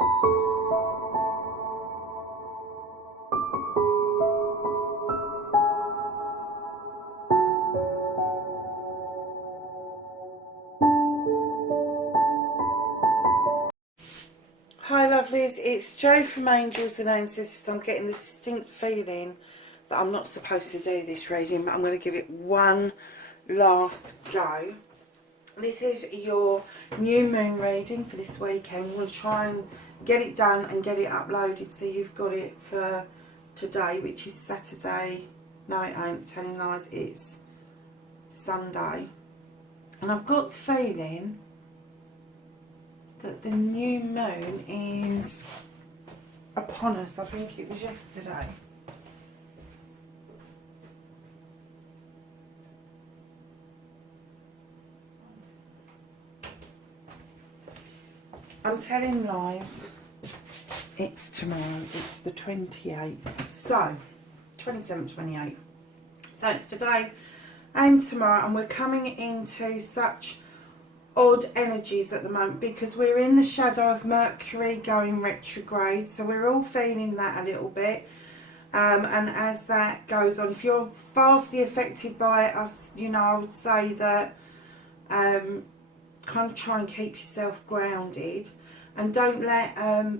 Hi lovelies, it's Jo from Angels and Ancestors. I'm getting the distinct feeling that I'm not supposed to do this reading, but I'm going to give it one last go. This is your new moon reading for this weekend. We'll try and get it done and get it uploaded so you've got it for today, which is Saturday. No, it ain't, telling lies, it's Sunday. And I've got the feeling that the new moon is upon us. I think it was yesterday. I'm telling lies. It's tomorrow. It's the 28th. So, 27th, 28th. So it's today and tomorrow, and we're coming into such odd energies at the moment because we're in the shadow of Mercury going retrograde, so we're all feeling that a little bit, and as that goes on, if you're vastly affected by us, you know, I would say that kind of try and keep yourself grounded and don't let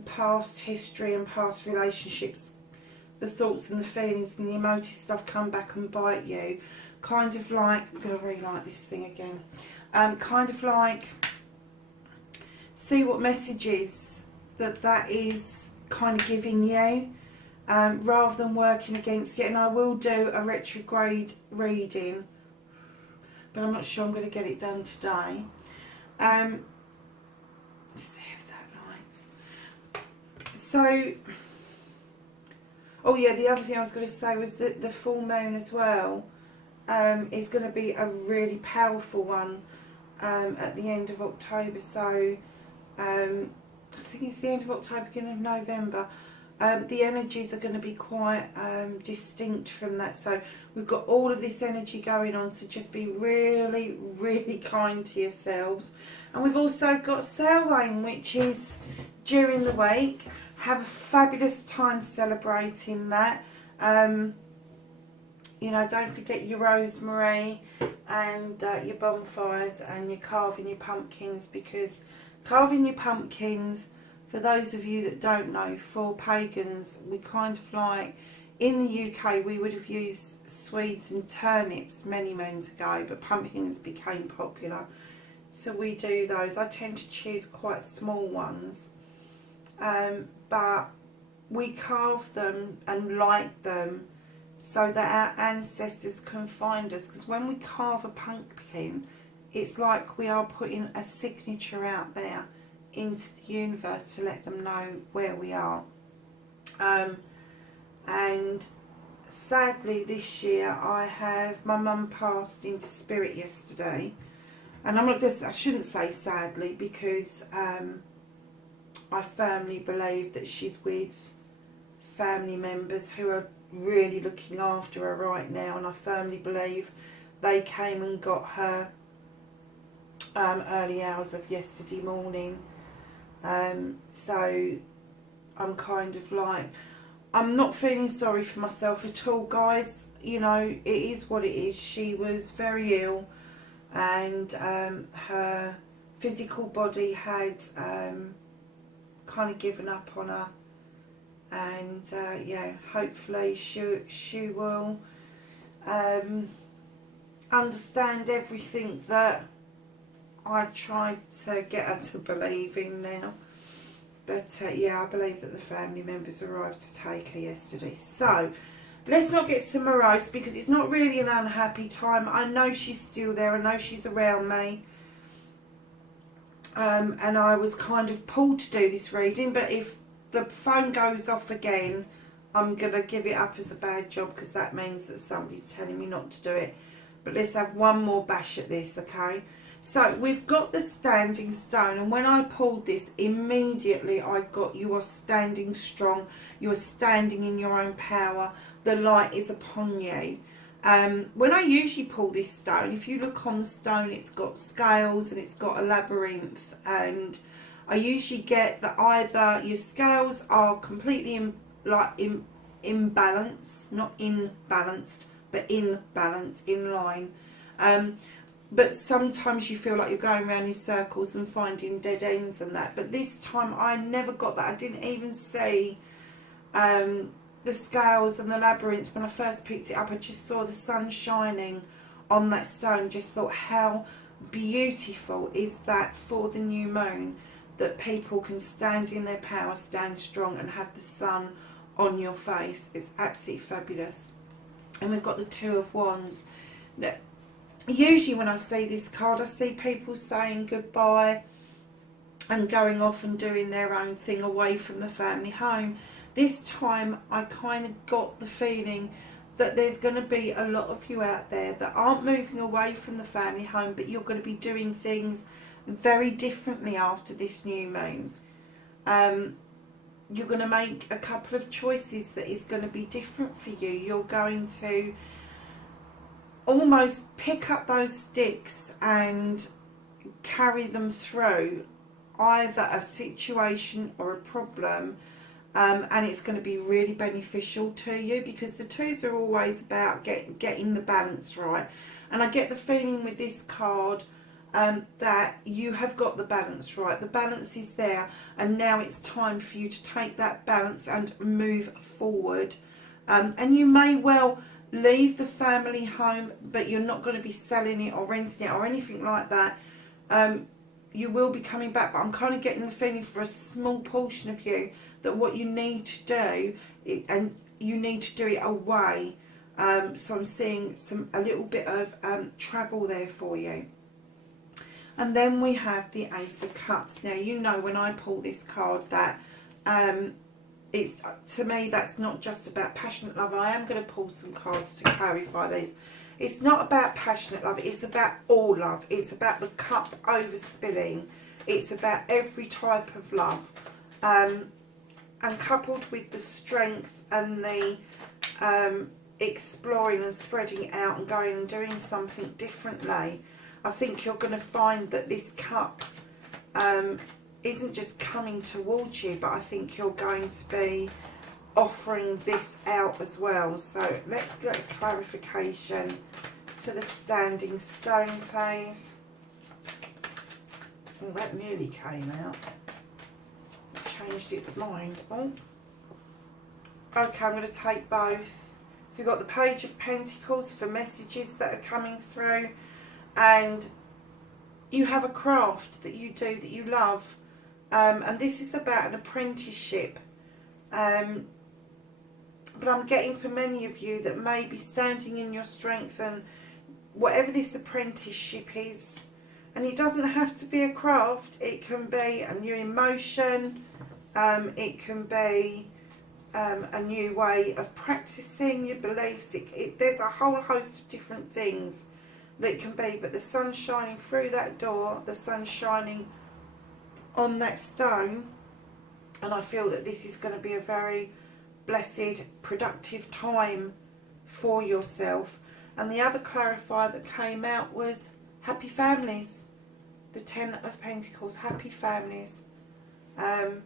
past history and past relationships, the thoughts and the feelings and the emotive stuff come back and bite you. Kind of like, I'm going to rewrite this thing again. Kind of like see what messages that is kind of giving you, rather than working against it. And I will do a retrograde reading, but I'm not sure I'm going to get it done today. Let's see if that lights. So, oh yeah, the other thing I was going to say was that the full moon as well is going to be a really powerful one at the end of October. So I think it's the end of October, beginning of November. The energies are going to be quite distinct from that. So we've got all of this energy going on, so just be really, really kind to yourselves. And we've also got Samhain, which is during the week. Have a fabulous time celebrating that. You know, don't forget your rosemary and your bonfires and your carving your pumpkins, because carving your pumpkins, for those of you that don't know, for pagans, we kind of like, in the UK we would have used swedes and turnips many moons ago, but pumpkins became popular, so we do those. I tend to choose quite small ones, but we carve them and light them so that our ancestors can find us, because when we carve a pumpkin, it's like we are putting a signature out there into the universe to let them know where we are. And sadly this year my mum passed into spirit yesterday, and I shouldn't say sadly, because I firmly believe that she's with family members who are really looking after her right now, and I firmly believe they came and got her early hours of yesterday morning. So I'm kind of like, I'm not feeling sorry for myself at all, guys. You know, it is what it is. She was very ill, and her physical body had kind of given up on her. And yeah, hopefully she will understand everything that I tried to get her to believe in now. But yeah, I believe that the family members arrived to take her yesterday. So let's not get so morose, because it's not really an unhappy time. I know she's still there. I know she's around me. And I was kind of pulled to do this reading, but if the phone goes off again, I'm going to give it up as a bad job, because that means that somebody's telling me not to do it. But let's have one more bash at this, okay? So we've got the standing stone, and when I pulled this, immediately I got, you are standing strong, you are standing in your own power, the light is upon you. When I usually pull this stone, if you look on the stone, it's got scales and it's got a labyrinth, and I usually get that either your scales are completely in balance, not imbalanced, but in balance, in line. But sometimes you feel like you're going around in circles and finding dead ends and that. But this time I never got that. I didn't even see the scales and the labyrinth when I first picked it up. I just saw the sun shining on that stone. Just thought, how beautiful is that for the new moon, that people can stand in their power, stand strong, and have the sun on your face. It's absolutely fabulous. And we've got the Two of Wands. Now, usually when I see this card, I see people saying goodbye and going off and doing their own thing away from the family home. This time I kind of got the feeling that there's going to be a lot of you out there that aren't moving away from the family home, but you're going to be doing things very differently after this new moon. You're going to make a couple of choices that is going to be different for you. You're going to almost pick up those sticks and carry them through either a situation or a problem, and it's going to be really beneficial to you, because the twos are always about getting the balance right. And I get the feeling with this card that you have got the balance right. The balance is there, and now it's time for you to take that balance and move forward. And you may well leave the family home, but you're not going to be selling it or renting it or anything like that. You will be coming back, but I'm kind of getting the feeling for a small portion of you that what you need to do, and you need to do it away. So I'm seeing a little bit of travel there for you. And then we have the Ace of Cups. Now, you know, when I pull this card, that it's, to me, that's not just about passionate love. I am going to pull some cards to clarify these. It's not about passionate love. It's about all love. It's about the cup overspilling. It's about every type of love. And coupled with the strength and the exploring and spreading out and going and doing something differently, I think you're going to find that this cup isn't just coming towards you, but I think you're going to be offering this out as well. So let's get a clarification for the Standing Stone, please. Oh, that nearly came out. It changed its mind. Oh. Okay, I'm going to take both. So we've got the Page of Pentacles for messages that are coming through. And you have a craft that you do that you love, and this is about an apprenticeship, but I'm getting for many of you that may be standing in your strength, and whatever this apprenticeship is, and it doesn't have to be a craft, it can be a new emotion, it can be a new way of practicing your beliefs, there's a whole host of different things that it can be, but the sun shining through that door, the sun shining on that stone, and I feel that this is going to be a very blessed, productive time for yourself. And the other clarifier that came out was happy families. The Ten of Pentacles, happy families. The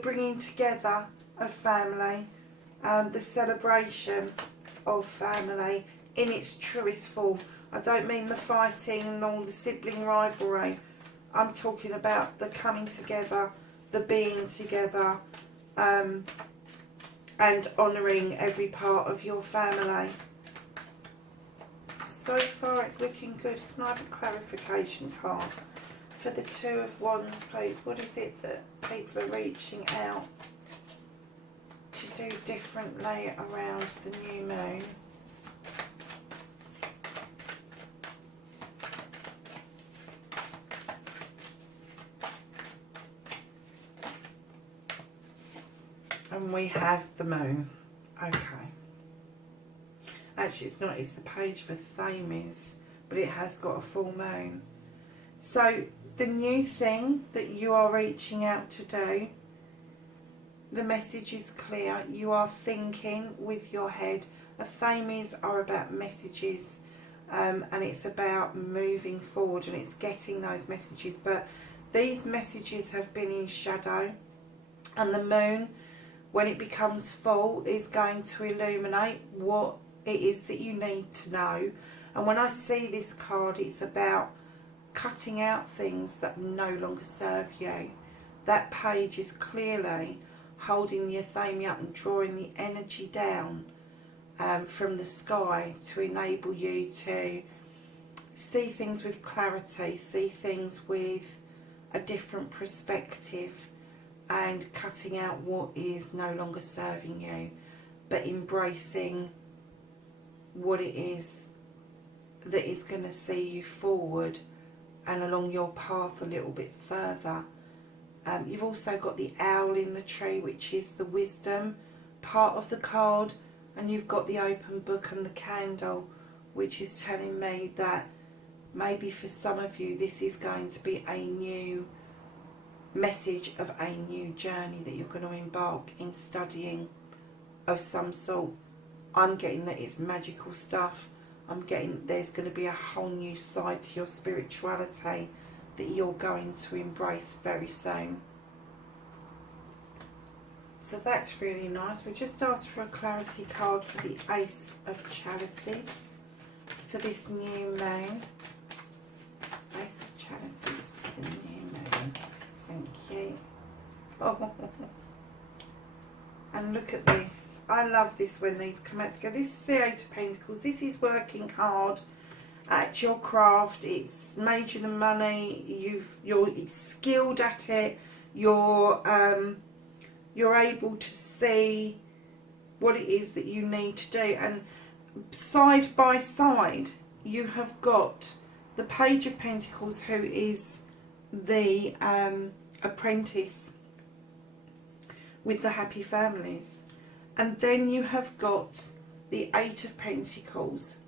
bringing together of family, the celebration of family in its truest form. I don't mean the fighting and all the sibling rivalry. I'm talking about the coming together, the being together, and honouring every part of your family. So far it's looking good. Can I have a clarification card for the Two of Wands, please? What is it that people are reaching out to do differently around the new moon? And we have the moon. Okay. Actually, it's not. It's the Page for Thames, but it has got a full moon. So the new thing that you are reaching out to do, the message is clear. You are thinking with your head. A Thames are about messages, and it's about moving forward, and it's getting those messages. But these messages have been in shadow, and the moon, when it becomes full, is going to illuminate what it is that you need to know. And when I see this card, it's about cutting out things that no longer serve you. That page is clearly holding the Athame up and drawing the energy down from the sky to enable you to see things with clarity, see things with a different perspective, and cutting out what is no longer serving you, but embracing what it is that is going to see you forward and along your path a little bit further. You've also got the owl in the tree, which is the wisdom part of the card, and you've got the open book and the candle, which is telling me that maybe for some of you this is going to be a new message of a new journey that you're going to embark in, studying of some sort. I'm getting that it's magical stuff. I'm getting there's going to be a whole new side to your spirituality that you're going to embrace very soon. So that's really nice. We just asked for a clarity card for the Ace of Chalices for this new moon. Ace of Chalices for the new moon. Thank you. Oh. And look at this. I love this when these come out together. This is the Eight of Pentacles. This is working hard at your craft. It's made you the money. You're skilled at it. You're able to see what it is that you need to do. And side by side, you have got the Page of Pentacles, who is the apprentice with the happy families. And then you have got the Eight of Pentacles,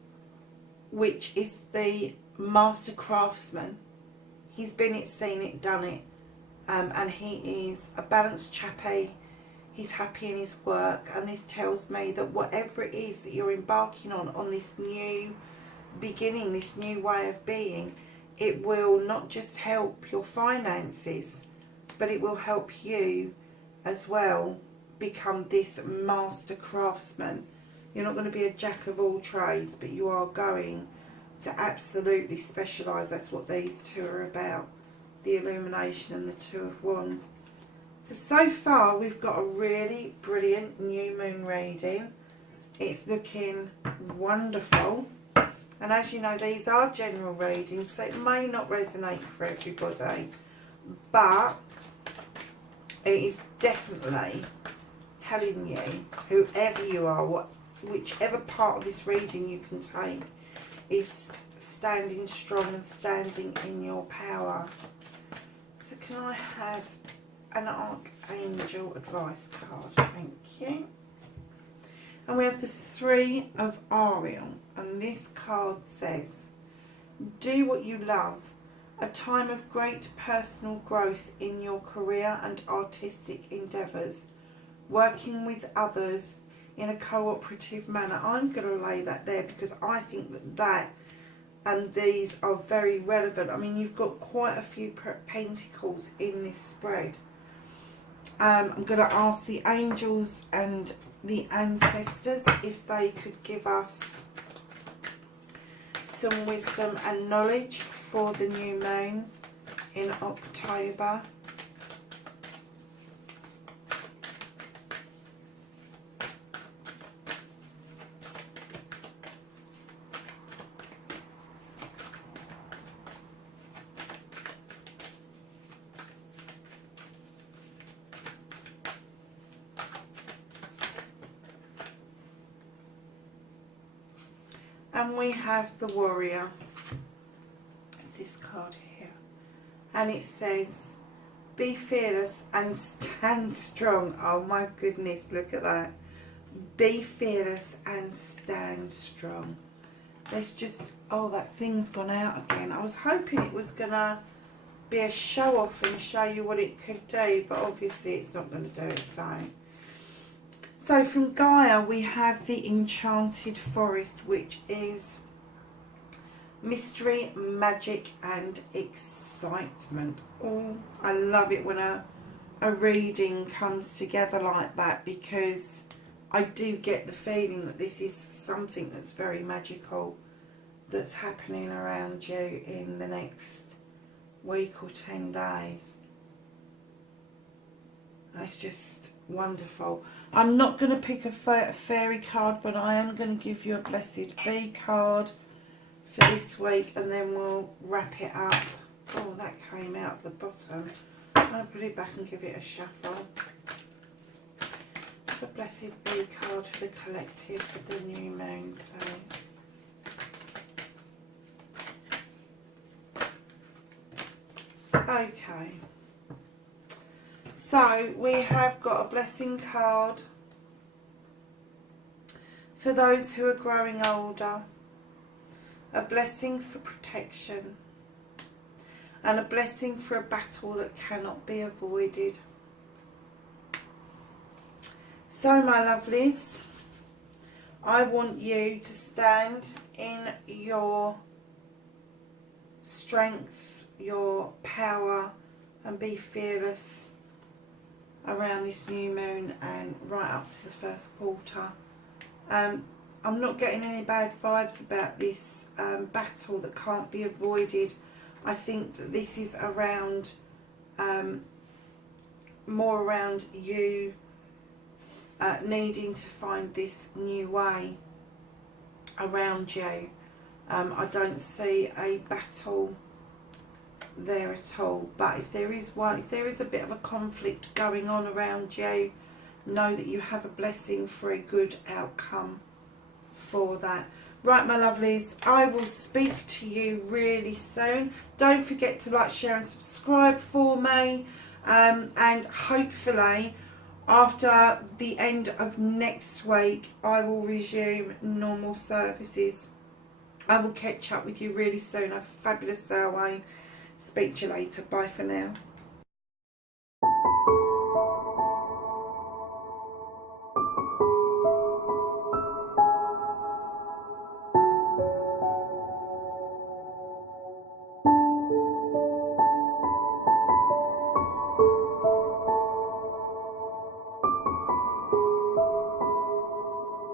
which is the master craftsman. He's been it, seen it, done it. And he is a balanced chappy. He's happy in his work. And this tells me that whatever it is that you're embarking on this new beginning, this new way of being, it will not just help your finances, but it will help you as well become this master craftsman. You're not going to be a jack of all trades, but you are going to absolutely specialise. That's what these two are about, the illumination and the Two of Wands. So far we've got a really brilliant new moon reading. It's looking wonderful. And as you know, these are general readings, so it may not resonate for everybody, but it is definitely telling you, whoever you are, whichever part of this reading you can take, is standing strong and standing in your power. So can I have an Archangel advice card? Thank you. And we have the Three of Ariel, and this card says, do what you love. A time of great personal growth in your career and artistic endeavours. Working with others in a cooperative manner. I'm going to lay that there because I think that and these are very relevant. I mean, you've got quite a few pentacles in this spread. I'm going to ask the angels and the ancestors if they could give us some wisdom and knowledge for the new moon in October. And we have the Warrior. It's this card here. And it says, be fearless and stand strong. Oh my goodness, look at that. Be fearless and stand strong. There's just, oh, that thing's gone out again. I was hoping it was going to be a show off and show you what it could do, but obviously it's not going to do it, so from Gaia we have the Enchanted Forest, which is mystery, magic and excitement. Oh, I love it when a reading comes together like that, because I do get the feeling that this is something that's very magical that's happening around you in the next week or 10 days. That's just wonderful. I'm not going to pick a fairy card, but I am going to give you a Blessed Bee card for this week, and then we'll wrap it up. Oh, that came out the bottom. I'll put it back and give it a shuffle. The Blessed Bee card for the collective for the new moon, please. Okay. So we have got a blessing card for those who are growing older, a blessing for protection, and a blessing for a battle that cannot be avoided. So my lovelies, I want you to stand in your strength, your power, and be fearless around this new moon and right up to the first quarter. I'm not getting any bad vibes about this battle that can't be avoided. I think that this is around, more around you needing to find this new way around you. I don't see a battle there at all, but if there is one, if there is a bit of a conflict going on around you, know that you have a blessing for a good outcome for that. Right, my lovelies, I will speak to you really soon. Don't forget to like, share and subscribe for me, and hopefully after the end of next week I will resume normal services. I will catch up with you really soon. Have a fabulous day away. Speak to you later. Bye for now.